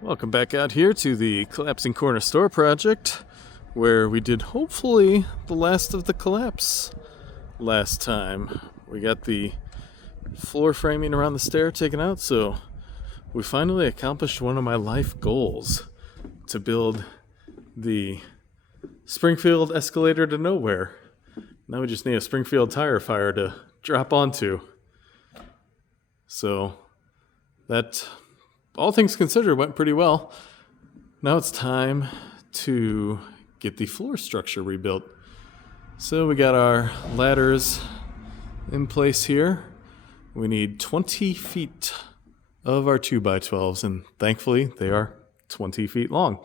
Welcome back out here to the Collapsing Corner Store project, where we did hopefully the last of the collapse last time. We got the floor framing around the stair taken out, so we finally accomplished one of my life goals, to build the Springfield escalator to nowhere. Now we just need a Springfield tire fire to drop onto. So that, all things considered, went pretty well. Now it's time to get the floor structure rebuilt. So we got our ladders in place here. We need 20 feet of our 2x12s, and thankfully they are 20 feet long.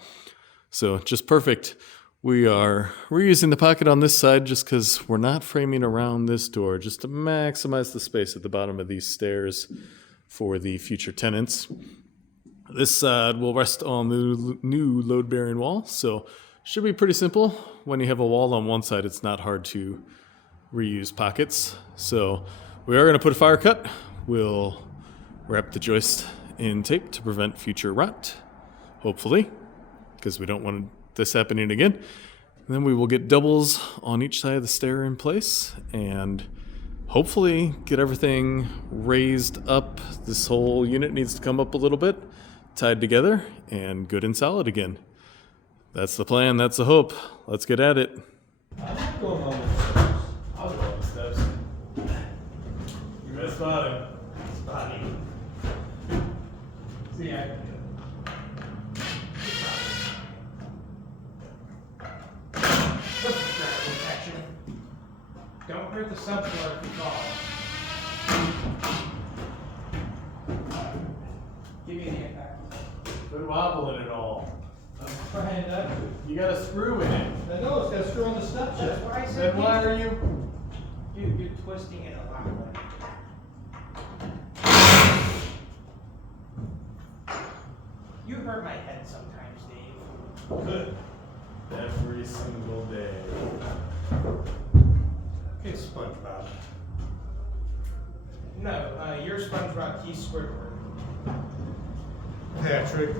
So just perfect. We are reusing the pocket on this side just because we're not framing around this door, just to maximize the space at the bottom of these stairs for the future tenants. This side will rest on the new load-bearing wall, so should be pretty simple. When you have a wall on one side, it's not hard to reuse pockets. So we are going to put a fire cut. We'll wrap the joist in tape to prevent future rot, hopefully, because we don't want this happening again. And then we will get doubles on each side of the stair in place and hopefully get everything raised up. This whole unit needs to come up a little bit, tied together, and good and solid again. That's the plan, that's the hope. Let's get at it. I'm not going on the steps. I'll go on the steps. You better spot him. Spot him. See, I can do it. Don't hurt the subfloor if you fall. Give me the impact. Quit wobbling it all. I'm trying to. You got a screw in it. I know, it's got a screw on the step. That's why I said. Then why are you? You're twisting it a lot. You hurt my head sometimes, Dave. Good. Every single day. Okay, SpongeBob. No, you're SpongeBob, he's Squidward. Patrick.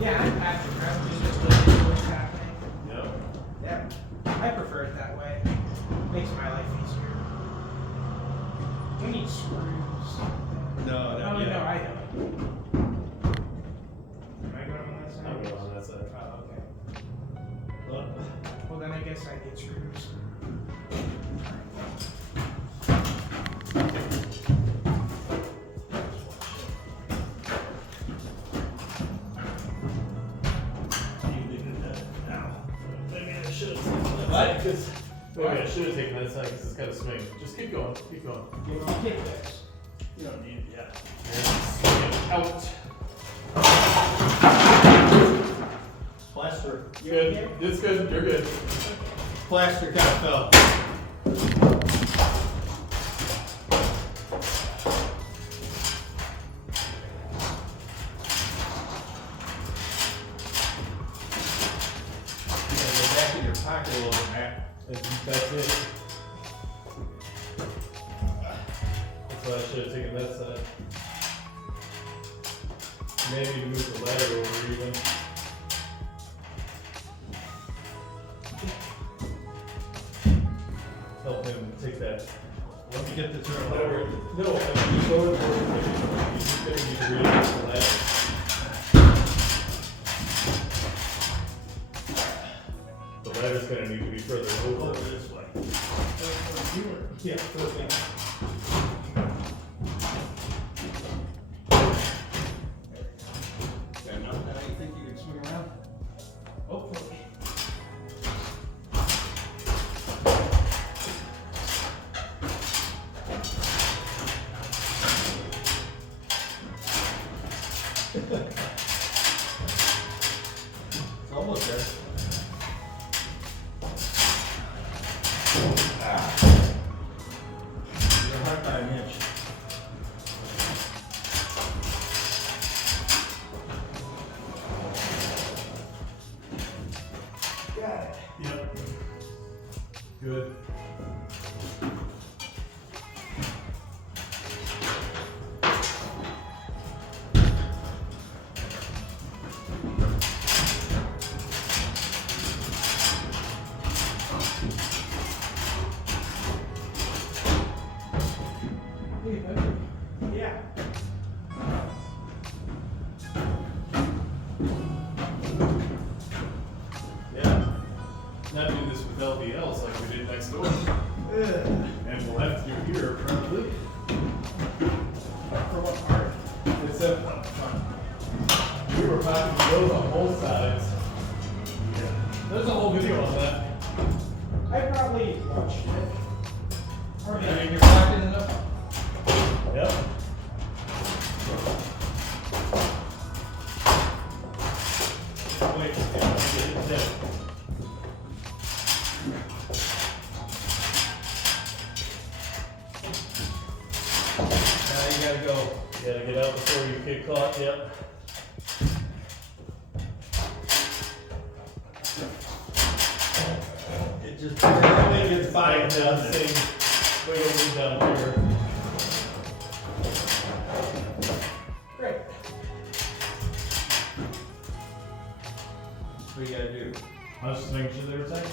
Yeah, I'm Patrick. I'm just listening to what's happening. Yep. Yeah, I prefer it that way. Makes my life easier. We need screws. No, Oh, no, I don't. Am I going on that side? I'm going on that side. Oh, okay. Look. Well, then I guess I get screws. Maybe I should have taken that side because it's got a swing. Just keep going, keep going. You want to kick this? You don't need it yet. Swing it out. Plaster. Good. It's good. You're good. Plaster kind of fell. Go back in your pocket a little bit, Matt. That's it. That's why I should have taken that side. Maybe move the ladder over even. Help him take that. Let me get the turn Whatever. over. No, I mean, you go to the board. He's just going to need to realize the ladder. The ladder's going to need to be further over. Over this way. Yeah, perfect. Got enough that you think you can swing around? Hopefully. It's almost there. You're a hard by an inch. Got it. Yep. Good. not do this with LVLs like we did next door. And we'll have to do here probably. For what part? It's up front. We were popping those on both sides. Yeah. There's a whole video on that. I probably watched it. Or I mean, you're pocketing it up. Yep. Wait, get it down. Now you gotta go. You gotta get out before you get caught, yep. It just I think it's fine now, same wiggle me down here. Great. What do you gotta do? I was just making sure they were tight.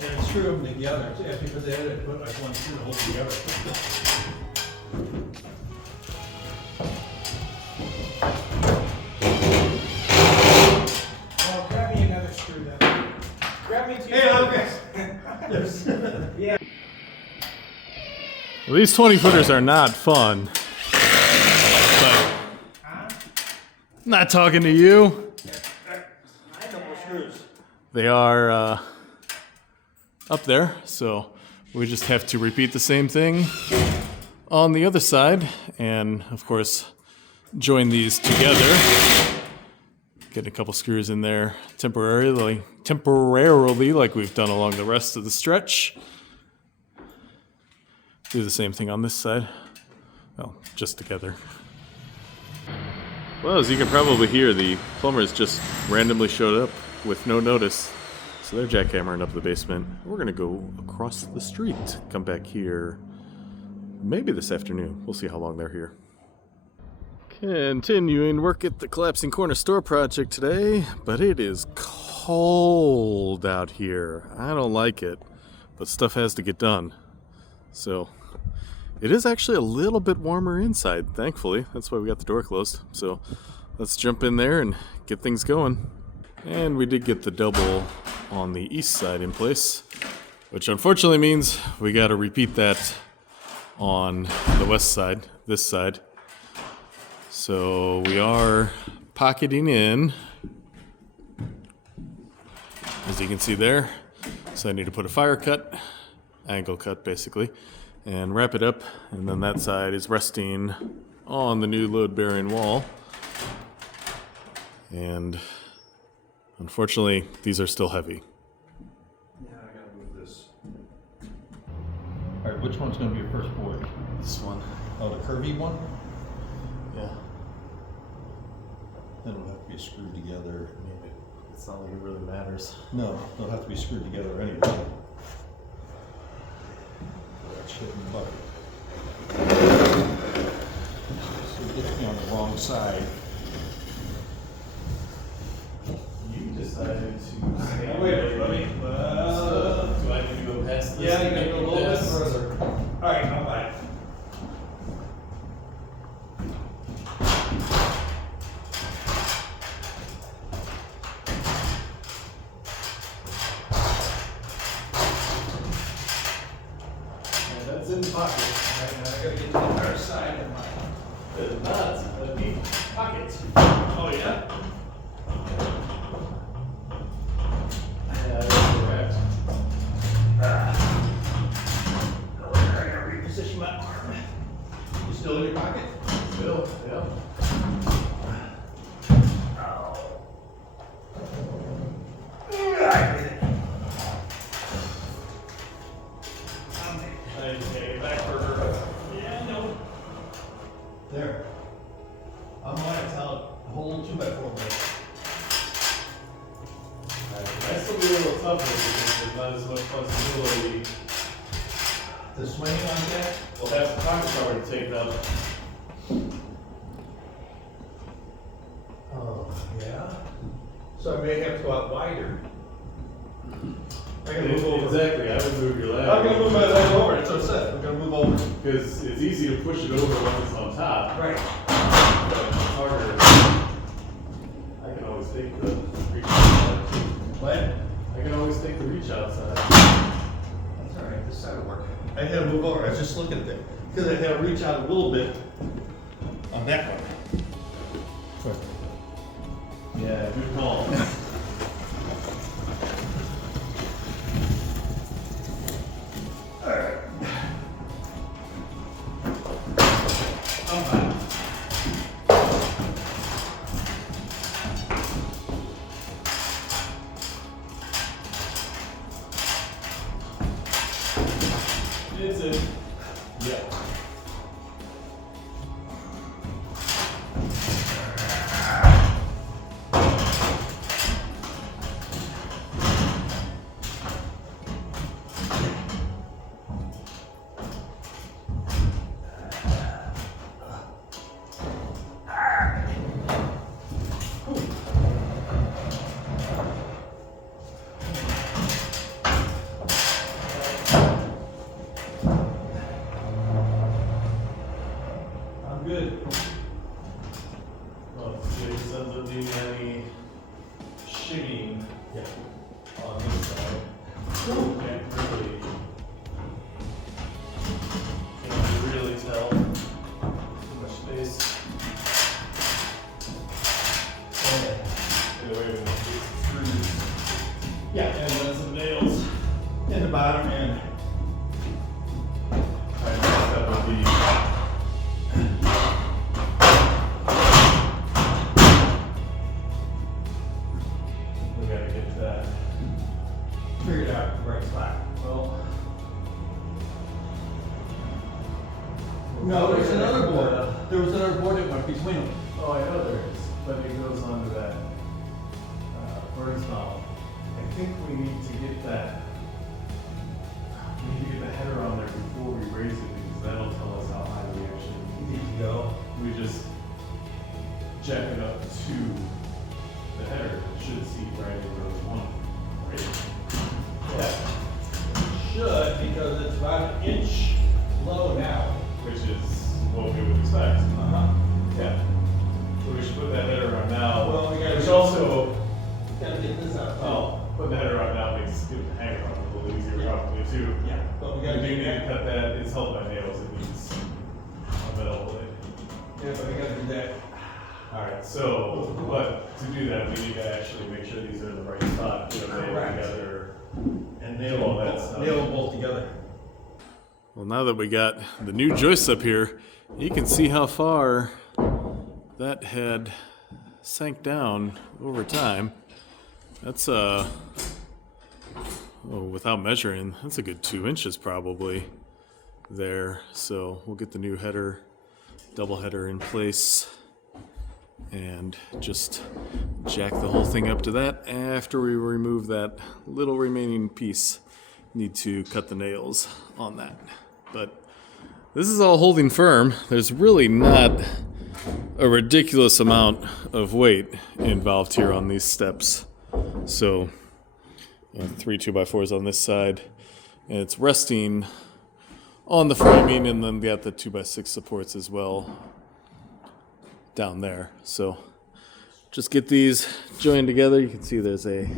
And screw them together, yeah, because they had to put like one screw to hold together. Well, grab me another screw then. Grab me two. Hey, okay. Yes. Yeah. Well, these 20-footers are not fun. But Huh? not talking to you. Couple screws. They are up there, so we just have to repeat the same thing on the other side, and of course join these together. Get a couple screws in there temporarily like we've done along the rest of the stretch. Do the same thing on this side. Well, just together. Well, as you can probably hear, the plumbers just randomly showed up with no notice. So they're jackhammering up the basement. We're gonna go across the street, come back here maybe this afternoon. We'll see how long they're here. Continuing work at the collapsing corner store project today, but it is cold out here. I don't like it, but stuff has to get done. So it is actually a little bit warmer inside, thankfully. That's why we got the door closed. So let's jump in there and get things going. And we did get the double on the east side in place, which unfortunately means we got to repeat that on the west side, this side. So we are pocketing in, as you can see there. So I need to put a fire cut, angle cut basically, and wrap it up. And then that side is resting on the new load-bearing wall. And unfortunately, these are still heavy. Yeah, I gotta move this. Alright, which one's gonna be your first board? This one. Oh, the curvy one? Yeah. Then it'll have to be screwed together. Maybe. It's not like it really matters. No, they'll have to be screwed together anyway. That shit in the bucket. So it gets me on the wrong side. You decided to stand Wait, there. buddy. Do I need to go past this? Yeah, you gotta go a little bit Yes. further. Alright, I'm back. And that's in the pocket. Alright, now I gotta get the entire side of mine. That is not a neat pocket. Oh, yeah? Yeah, that's correct. I gotta reposition my arm. You still in your pocket? Still, yeah. Okay, back burger. Yeah, no. There. I'm gonna tell a whole 2x4 blade. That's gonna be a little tougher because there's not as much flexibility. The swing on that? We'll have some pocket cover to take up. Oh, yeah? So I may have to go out wider. I gotta move over. Exactly, I would move your leg. I'm gonna move my leg over, that's what I said, I'm gonna move over. Because it's easy to push it over when it's on top. Right. But it's harder. I can always take the What? had to move over. I was just looking at that. Because I had to reach out a little bit on that one. Yeah, good call. Alright. I'm fine. It's it. Yeah. I'm good. Well, see if this ends up doing any shimmying on this side. Can't really tell. Too much space. Get away with these screws. Yeah. And then some nails. In the bottom end. Alright, next step would be we gotta get that. Figured out the right spot. Well, No, there's another board. There was another board that went between them. Oh, I know there is, but it goes onto that bird's mouth. I think we need to get that. We need to get the header on there before we raise it because that'll tell us how high we actually need to go. We just jack it up to the header. It should seat right in row one, right? Yeah. Should, because it's about an inch low now. Which is what we would expect. Uh-huh. Yeah. So we should put that header on now. Well, we gotta Which do- also, Gotta get this out. well, putting the header on now makes getting the hanger on a little easier probably too. Yeah, but we We gotta do do need to that. cut that. It's held by nails. It needs a metal blade. Yeah, but we gotta do that. Alright, so, but to do that, we need to actually make sure these are in the right spot. You know, they Correct. together. And nail all that stuff. nail them both together. Well, now that we got the new joists up here, you can see how far that had sank down over time. That's without measuring, that's a good 2 inches probably there. So we'll get the new header, double header in place and just jack the whole thing up to that. After we remove that little remaining piece, need to cut the nails on that. But this is all holding firm. There's really not a ridiculous amount of weight involved here on these steps. So 3 2x4s on this side, and it's resting on the framing, and then got the 2x6 supports as well down there. So just get these joined together. You can see there's a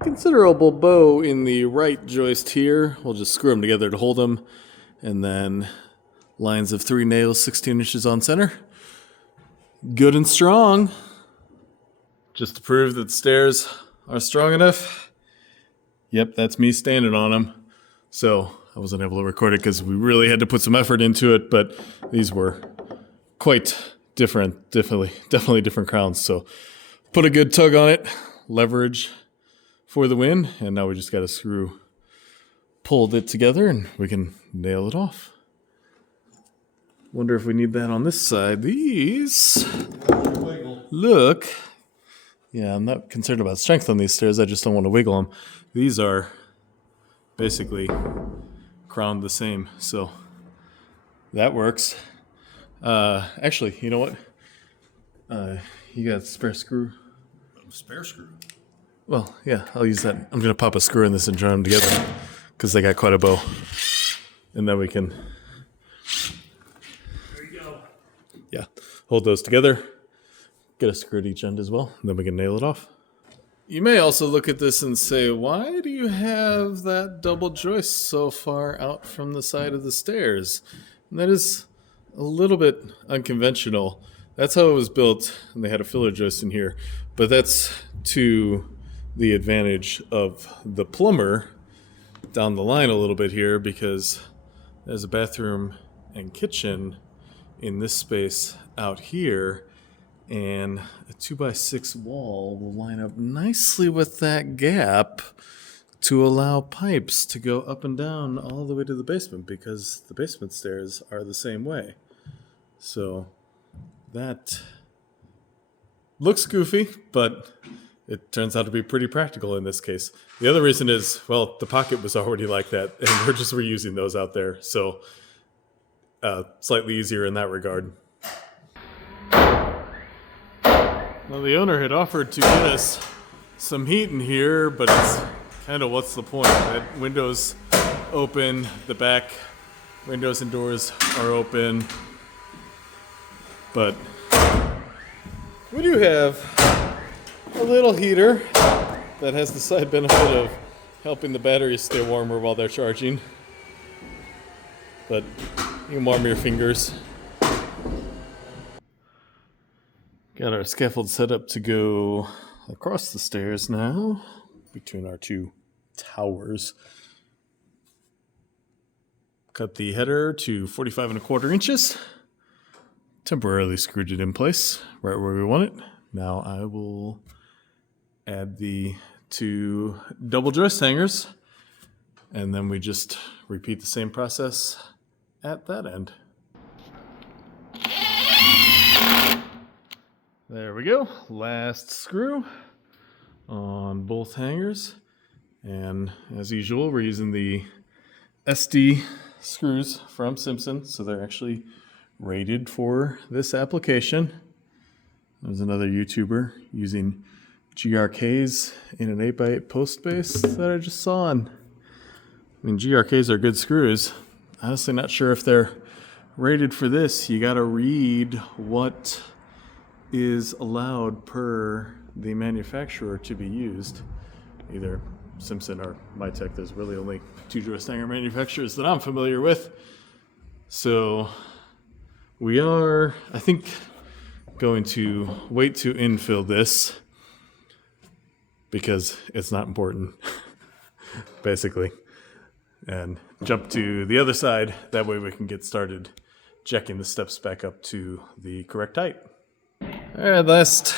considerable bow in the right joist here. We'll just screw them together to hold them, and then lines of 3 nails 16 inches on center. Good and strong. Just to prove that the stairs are strong enough. Yep, that's me standing on them. So I wasn't able to record it because we really had to put some effort into it, but these were quite different, definitely different crowns. So put a good tug on it, leverage for the win, and now we just got to pulled it together and we can nail it off. Wonder if we need that on this side. These look, yeah, I'm not concerned about strength on these stairs. I just don't want to wiggle them. These are basically crowned the same, so that works. Actually, you know what? You got a spare screw? Spare screw. Well, yeah, I'll use that. I'm going to pop a screw in this and join them together because they got quite a bow. And then we can, There you go. yeah, hold those together, get a screw at each end as well, and then we can nail it off. You may also look at this and say, why do you have that double joist so far out from the side of the stairs? And that is a little bit unconventional. That's how it was built, and they had a filler joist in here. But that's to the advantage of the plumber down the line a little bit here, because there's a bathroom and kitchen in this space out here, and a 2x6 wall will line up nicely with that gap to allow pipes to go up and down all the way to the basement, because the basement stairs are the same way. So that looks goofy, but it turns out to be pretty practical in this case. The other reason is, well, the pocket was already like that, and we're just reusing those out there. So slightly easier in that regard. Well, the owner had offered to get us some heat in here, but it's kind of, what's the point? That window's open, the back windows and doors are open. But we do have a little heater that has the side benefit of helping the batteries stay warmer while they're charging. But you can warm your fingers. Got our scaffold set up to go across the stairs now, between our two towers. Cut the header to 45 1/4 inches. Temporarily screwed it in place right where we want it. Now I will add the 2 double joist hangers, and then we just repeat the same process at that end. There we go. Last screw on both hangers. And as usual, we're using the SD screws from Simpson, so they're actually rated for this application. There's another YouTuber using GRKs in an 8x8 post base that I just saw. And I mean, GRKs are good screws. Honestly, not sure if they're rated for this. You gotta read what is allowed per the manufacturer to be used. Either Simpson or Mytech. There's really only 2 joist hanger manufacturers that I'm familiar with. So we are, I think, going to wait to infill this because it's not important, basically, and jump to the other side. That way we can get started jacking the steps back up to the correct height. All right, last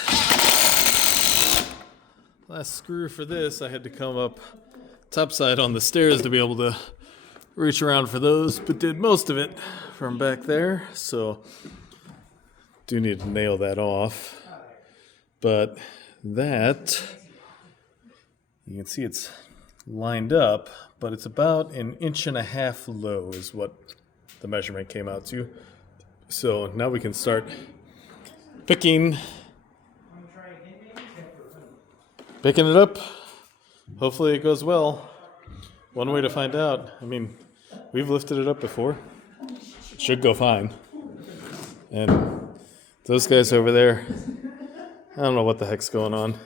screw for this. I had to come up topside on the stairs to be able to reach around for those, but did most of it from back there. So do need to nail that off. But that, you can see it's lined up, but it's about 1.5 inches low is what the measurement came out to. So now we can start picking it up. Hopefully it goes well. One way to find out, I mean, we've lifted it up before. It should go fine. And those guys over there, I don't know what the heck's going on.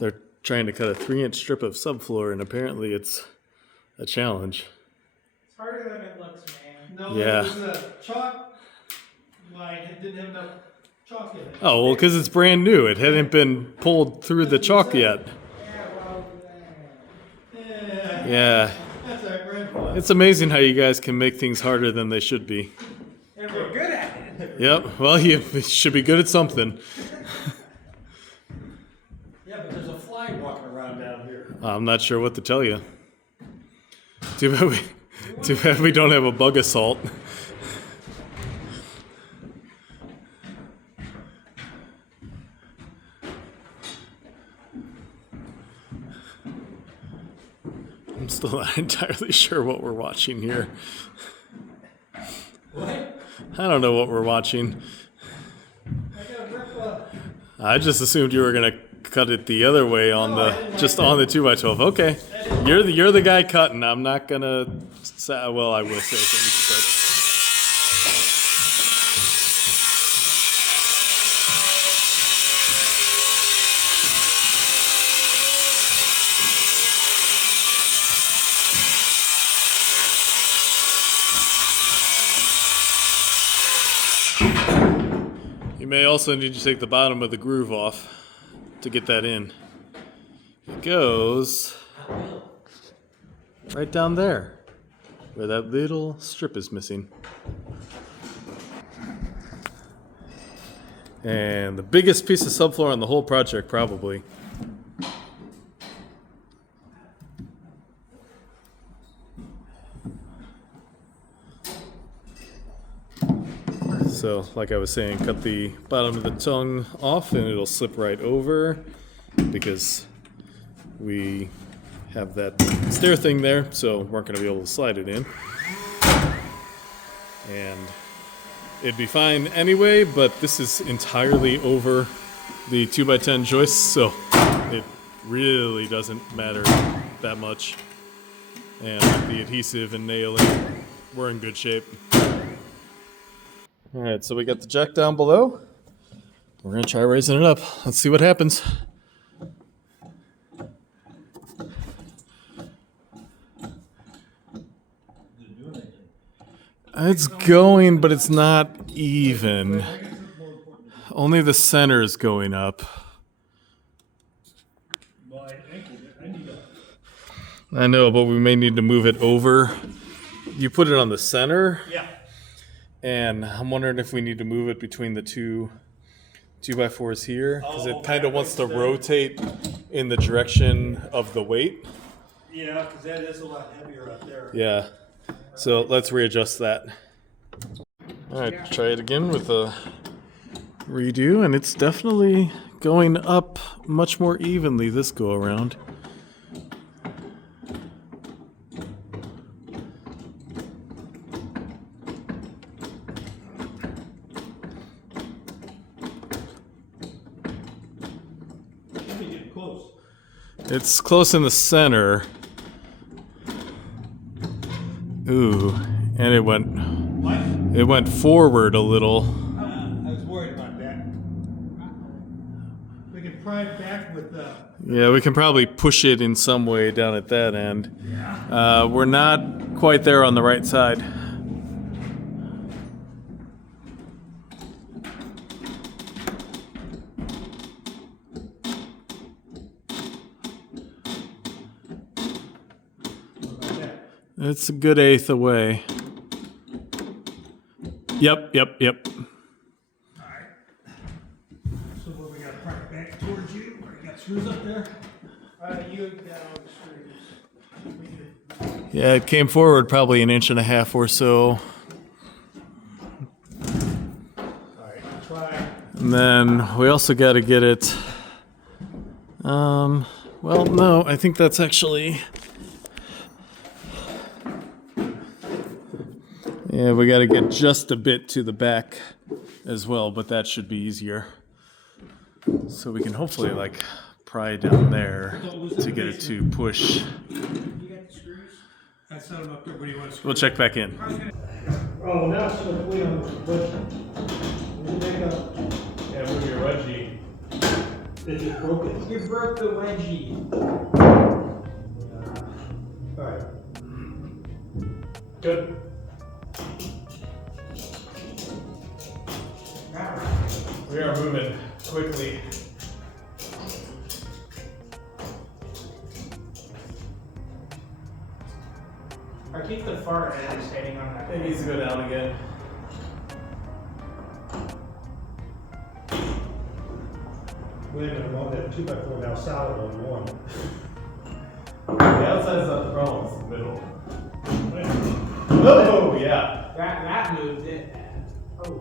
They're trying to cut a 3-inch strip of subfloor, and apparently it's a challenge. It's harder than it looks, man. No, Yeah. it was a chalk line. It didn't have enough chalk in it. Oh, well, because it's brand new. It hadn't been pulled through the chalk yet. Yeah. That's our grandpa. It's amazing how you guys can make things harder than they should be. And we're good at it. Yep. Well, you should be good at something. Yeah, but there's a fly walking around down here. I'm not sure what to tell you. Too bad we don't have a bug assault. I'm still not entirely sure what we're watching here. What? I don't know what we're watching. I got a rip I just assumed you were gonna cut it the other way on No, I the didn't like just that. on the 2x12. Okay, you're the guy cutting. I'm not gonna say, well, I will say things, but You may also need to take the bottom of the groove off to get that in. It goes right down there where that little strip is missing. And the biggest piece of subfloor on the whole project, probably. So, like I was saying, cut the bottom of the tongue off and it'll slip right over because we have that stair thing there, so we're not going to be able to slide it in. And it'd be fine anyway, but this is entirely over the 2x10 joists, so it really doesn't matter that much. And with the adhesive and nailing, we're in good shape. Alright, so we got the jack down below. We're going to try raising it up. Let's see what happens. It's going, but it's not even. Only the center is going up. I know, but we may need to move it over. You put it on the center? Yeah. And I'm wondering if we need to move it between the two 2x4s here, because it kind of wants to rotate in the direction of the weight. Yeah, because that is a lot heavier out there. Yeah. So let's readjust that. All right, try it again with a redo, and it's definitely going up much more evenly this go around. Close. It's close in the center. Ooh, and it went forward a little. I was worried about that. We can pry it back with the. Yeah, we can probably push it in some way down at that end. We're not quite there on the right side. It's a good eighth away. Yep. Alright. So what, we got to pry it back towards you? Or you got screws up there? You got all the screws. Yeah, it came forward probably 1.5 inches or so. Alright, try. And then we also got to get it. Well, no, I think that's actually. Yeah, we got to get just a bit to the back as well, but that should be easier. So we can hopefully like pry down there to get it to push. You got the screws? I set them up there. What do you want to We'll check back in. Oh, now it's going to wait on the question. Yeah, move your wedgie. It just broke it. You broke the wedgie. Alright. Good. We are moving quickly. I keep the far end standing on that. It needs to go down again. Wait a minute, I want that 2x4 now solid on one. The outside's not the problem, it's the middle. Oh, yeah. That moved it. Oh.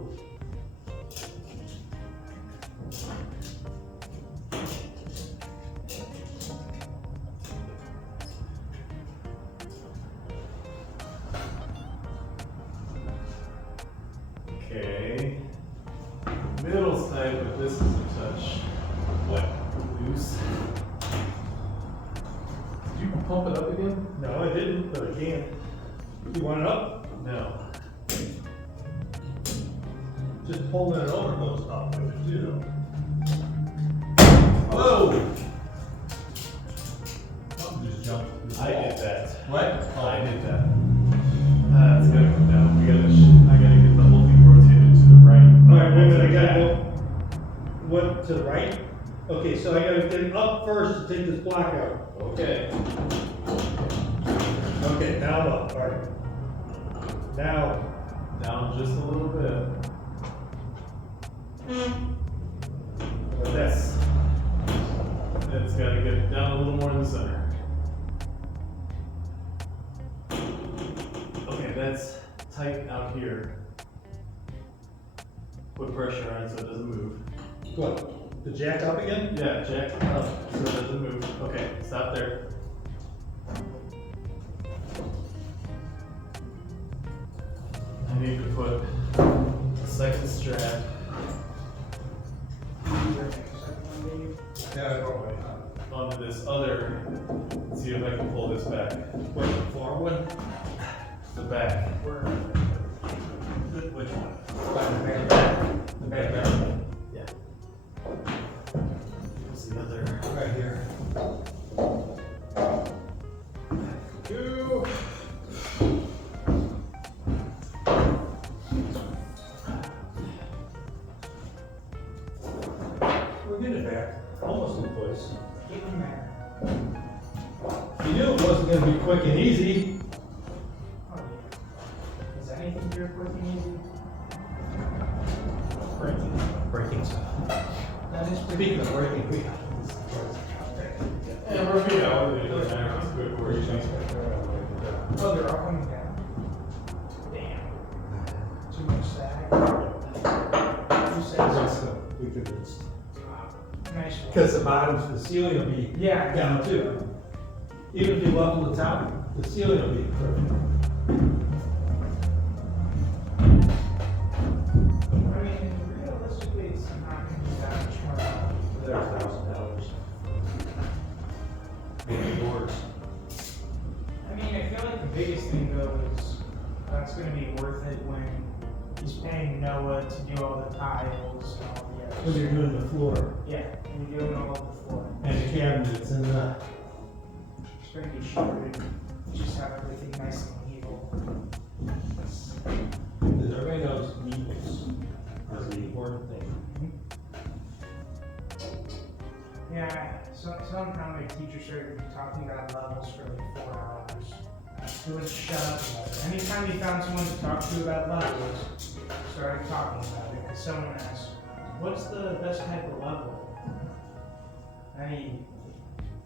Okay. Middle's tight, but this is a touch loose. Did you pump it up again? No, I didn't, but I can. You want it up? No. Just holding it over goes up, you know. Whoa! Something just jumped. I did that. What? I did that. It's gotta come down. I gotta get the whole thing rotated to the right. What, to the right? Okay, so I gotta get up first to take this block out. Okay. Okay, now I'm up, alright. Now, Down just a little bit. what's that? It's got to get down a little more in the center. Okay, that's tight out here. Put pressure on it so it doesn't move. What, the jack up again? Yeah, jack it up so it doesn't move. Okay, stop there. I need to put a second strap. Yeah, probably. Onto this other, see if I can pull this back. What, the far one? The back. Which one? The back. Yeah. What's the other? Right here. Two. We're getting it back. Almost in place. Get in there. You knew it wasn't gonna be quick and easy. Oh, yeah. Is anything here quick and easy? Breaking stuff. That is pretty Speaking of breaking, we got Yeah, we're feet out. It doesn't matter if it's good or easy. Oh, they're all coming down. Damn. Too much sag. Who says so? We could just. Nice one. Because the bottom, the ceiling will be Yeah. down too. Even if you level the top, the ceiling will be perfect. I mean, realistically, it's not going to be that much more. There's $1,000. Maybe yours. I mean, I feel like the biggest thing though is that's going to be worth it when he's paying Noah to do all the tiles and all the When others. you're doing the floor Yeah, and you're doing all of the floor. and the cabinets and the. It's going to be shorted. Just have everything nice and evil. Because everybody knows neatness is the important thing. Yeah, somehow my teacher started talking about levels for like 4 hours. He wouldn't shut up about it. Anytime he found someone to talk to about levels, he started talking about it. Because someone asked, what's the best type of level? And he,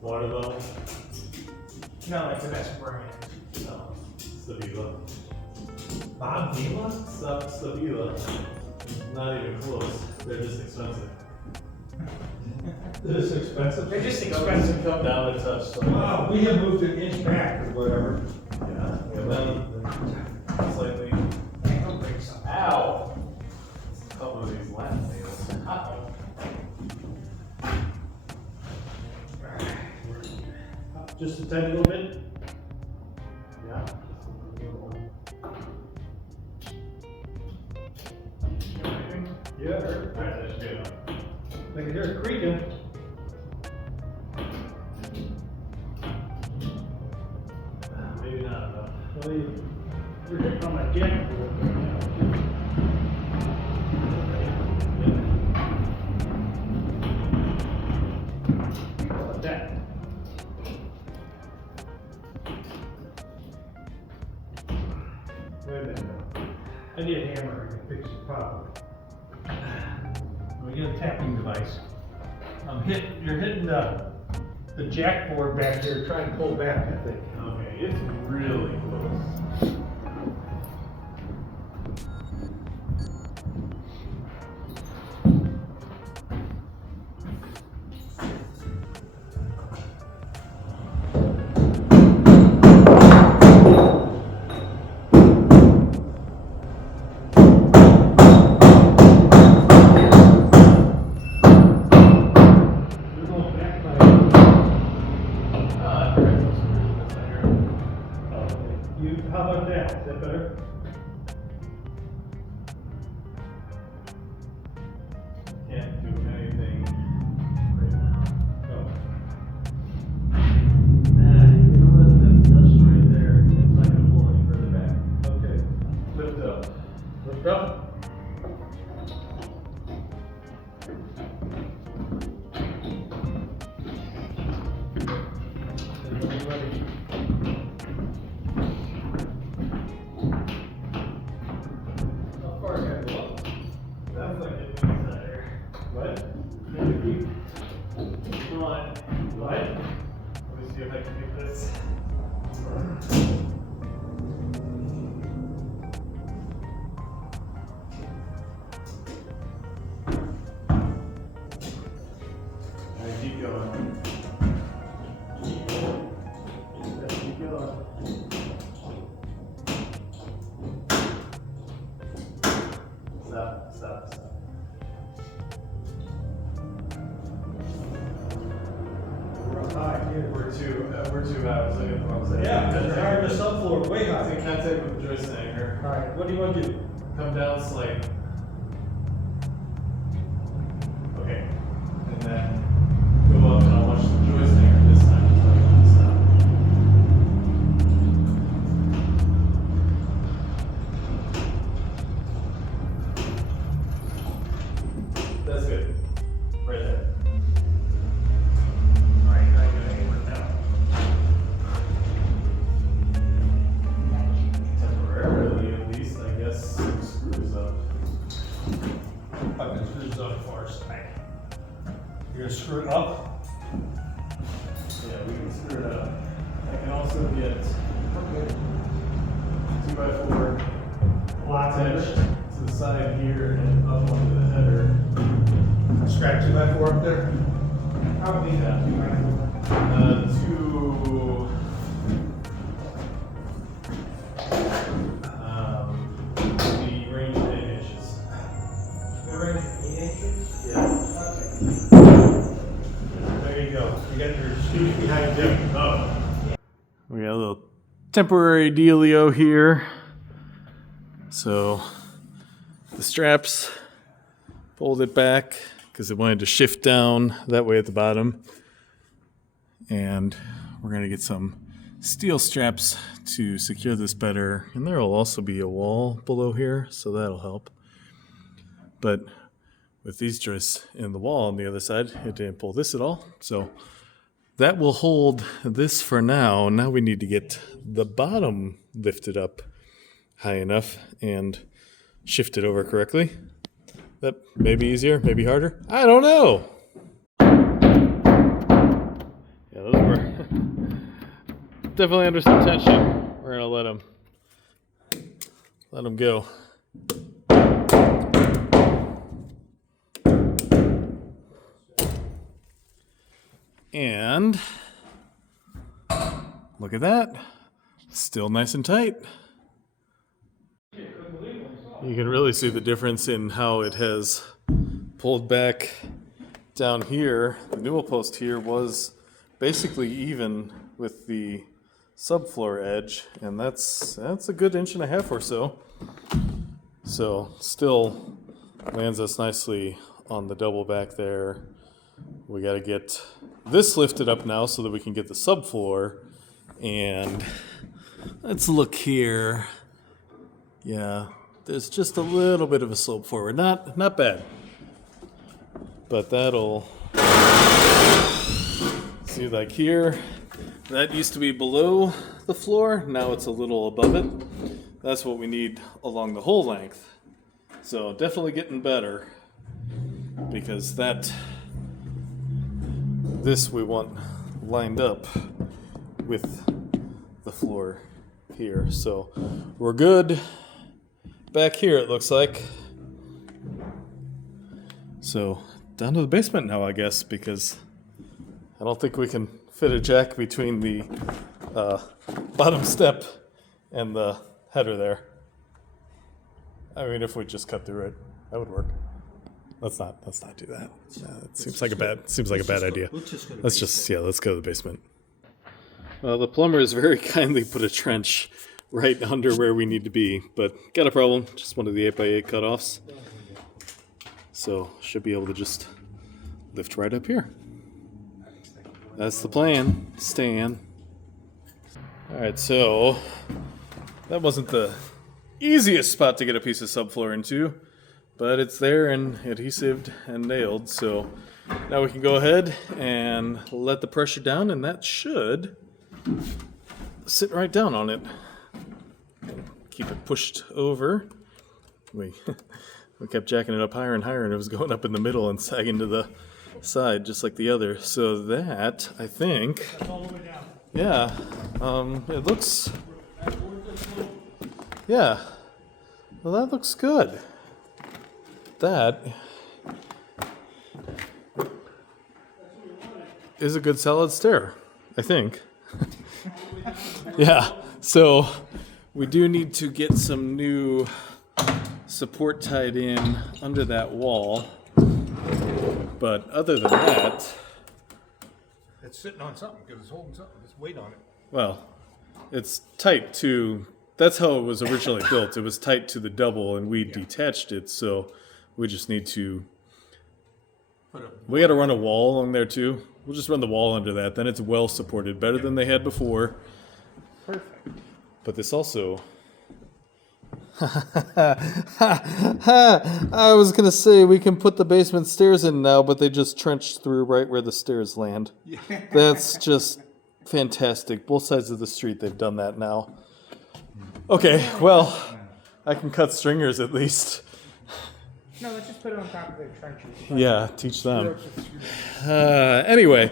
Water level? no, like the best brand. No. Stabila. Bob Vila? Stabila. Not even close. They're just expensive. This is expensive. They're just expensive. Come down a touch. So Wow, we have moved an inch back or whatever. yeah. Come down slightly. Yeah, he'll break something. Ow! A couple of these last nails. Uh-oh. Just a tiny little bit. Yeah. Yeah. Alright, that should be enough. I can hear it creaking. Maybe not enough. Well, you're hitting on my jack. How about that? Wait a minute. I need a hammer to fix the problem. We get a tapping device. You're hitting the jack board back there, trying to pull back, I think. Okay, it's really close. You're going back by. I forgot those screws in the center. You, how Come on. What? Let me see if I can do this. Alright, keep going. Keep going. Stop. We're up high here. We're too out. So Yeah, because higher in the subfloor, way I high. can't take with the joist anchor. Alright, what do you want to do? Come down slight. Okay. And then go up and I'll watch the joist anchor this time. Stop. That's good. Right there. Alright, now you're gonna hammer it down. Temporarily, at least, I guess, screws up. I've been screwed on the far side. You're gonna screw it up? Yeah, we can screw it up. I can also get 2x4 attached to the side here and up onto the header. Strap 2x4 up there? Probably Yeah. not. Two. The range of 8 inches. The range of 8 inches? Yeah. There you go. You got your speed behind you. Oh. We got a little temporary dealio here. So the straps folded back because it wanted to shift down that way at the bottom. And we're going to get some steel straps to secure this better. And there will also be a wall below here, so that'll help. But with these joists in the wall on the other side, it didn't pull this at all. So that will hold this for now. Now we need to get the bottom lifted up high enough and shifted over correctly. That may be easier, maybe harder. I don't know. Yeah, those were definitely under some tension. We're gonna let them go. And look at that. Still nice and tight. You can really see the difference in how it has pulled back down here. The newel post here was basically even with the subfloor edge, and that's a good 1.5 inches or so. So still lands us nicely on the double back there. We got to get this lifted up now so that we can get the subfloor. And let's look here. Yeah, there's just a little bit of a slope forward. Not bad. But that'll see, like here, that used to be below the floor. Now it's a little above it. That's what we need along the whole length. So definitely getting better, because this we want lined up with the floor here. So we're good back here, it looks like. So down to the basement now, I guess, because I don't think we can fit a jack between the bottom step and the header there. I mean, if we just cut through it, that would work. Let's not do that. It seems like a bad idea. Let's go to the basement. Well, the plumber has very kindly put a trench right under where we need to be, but got a problem. Just one of the 8x8 cutoffs. So should be able to just lift right up here. That's the plan, Stan. All right, so that wasn't the easiest spot to get a piece of subfloor into, but it's there and adhesived and nailed. So now we can go ahead and let the pressure down, and that should sit right down on it. Keep it pushed over. We kept jacking it up higher and higher, and it was going up in the middle and sagging to the side just like the other. So that, I think, That's all the way down. yeah, it looks, yeah, well, that looks good. That is a good solid stair, I think. Yeah, so we do need to get some new support tied in under that wall. But other than that, It's sitting on something because it's holding something. It's weight on it. well, it's tight to, that's how it was originally built. It was tight to the double and we detached it, so we just need to, we got to run a wall along there too. We'll just run the wall under that, then it's well supported, better than they had before. Perfect. But this also, I was gonna say we can put the basement stairs in now, but they just trenched through right where the stairs land. That's just fantastic. Both sides of the street, they've done that now. Okay, well, I can cut stringers at least. No, let's just put it on top of the trenches. Yeah, teach them. Anyway,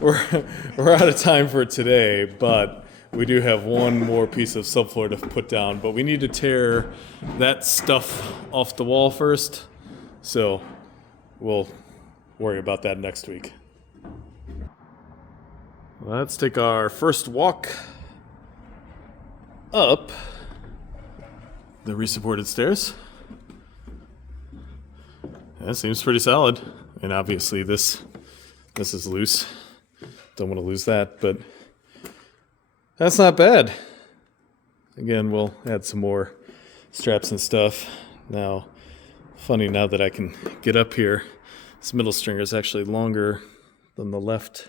we're out of time for today, but we do have one more piece of subfloor to put down, but we need to tear that stuff off the wall first, so we'll worry about that next week. Let's take our first walk up the resupported stairs. That seems pretty solid, and obviously this is loose. Don't want to lose that, but that's not bad. Again, we'll add some more straps and stuff. Now, funny now that I can get up here, this middle stringer is actually longer than the left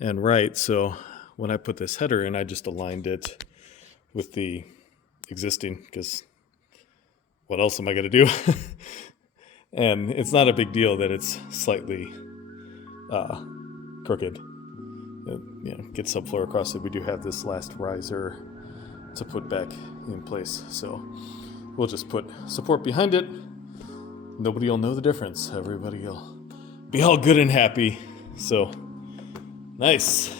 and right, so when I put this header in, I just aligned it with the existing, because what else am I going to do? And it's not a big deal that it's slightly crooked. Get subfloor across it. We do have this last riser to put back in place, so we'll just put support behind it. Nobody will know the difference. Everybody will be all good and happy. So nice.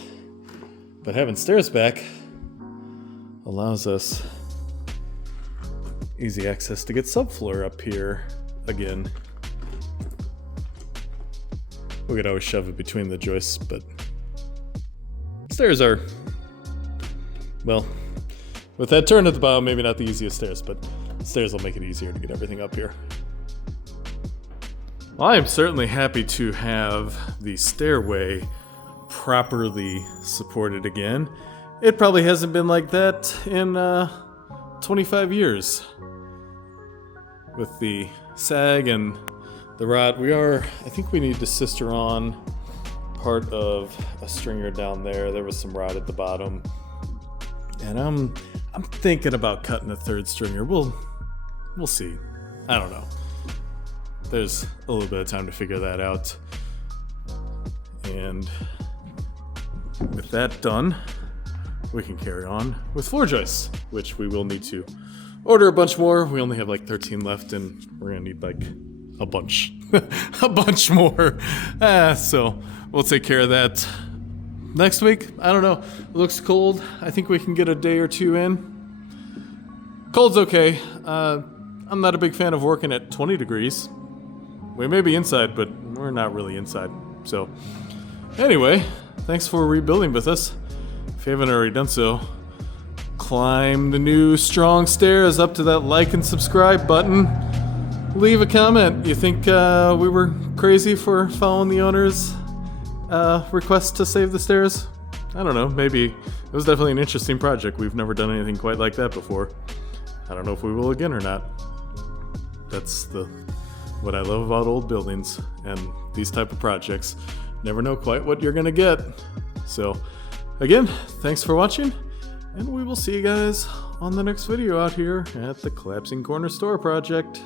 But having stairs back allows us easy access to get subfloor up here again. We could always shove it between the joists, but stairs are, well, with that turn at the bottom, maybe not the easiest stairs, but stairs will make it easier to get everything up here. Well, I am certainly happy to have the stairway properly supported again. It probably hasn't been like that in 25 years. With the sag and the rot, I think we need to sister on part of a stringer down there. There was some rot at the bottom, and I'm thinking about cutting a third stringer. We'll see. I don't know. There's a little bit of time to figure that out. And with that done, we can carry on with floor joists, which we will need to order a bunch more. We only have like 13 left, and we're gonna need like a bunch, a bunch more. So we'll take care of that next week. I don't know. It looks cold. I think we can get a day or two in. Cold's okay. I'm not a big fan of working at 20 degrees. We may be inside, but we're not really inside. So anyway, thanks for rebuilding with us. If you haven't already done so, climb the new strong stairs up to that like and subscribe button. Leave a comment. You think we were crazy for following the owner's request to save the stairs? I don't know. Maybe. It was definitely an interesting project. We've never done anything quite like that before. I don't know if we will again or not. That's what I love about old buildings and these type of projects. Never know quite what you're gonna get. So again, thanks for watching, and we will see you guys on the next video out here at the Collapsing Corner Store project.